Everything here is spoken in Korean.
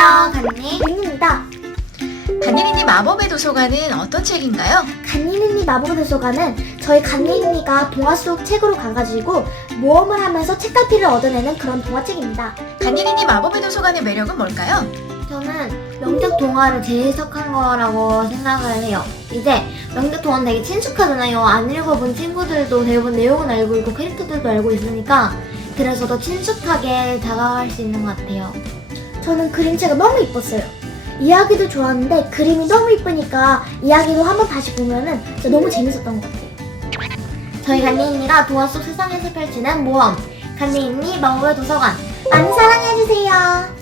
간니니 린입니다. 간니린이 마법의 도서관은 어떤 책인가요? 간니니 마법의 도서관은 저희 간니니가 동화 속 책으로 가가지고 모험을 하면서 책갈피를 얻어내는 그런 동화책입니다. 간니린이 마법의 도서관의 매력은 뭘까요? 저는 명작 동화를 재해석한 거라고 생각을 해요. 이제 명작 동화는 되게 친숙하잖아요. 안 읽어본 친구들도 대부분 내용은 알고 있고 캐릭터들도 알고 있으니까 그래서 더 친숙하게 다가갈 수 있는 것 같아요. 저는 그림체가 너무 이뻤어요. 이야기도 좋았는데 그림이 너무 이쁘니까 이야기도 한번 다시 보면은 진짜 너무 재밌었던 것 같아요. 저희 간니인이가 동화 속 세상에서 펼치는 모험 간니인이 마법의 도서관 많이 사랑해주세요.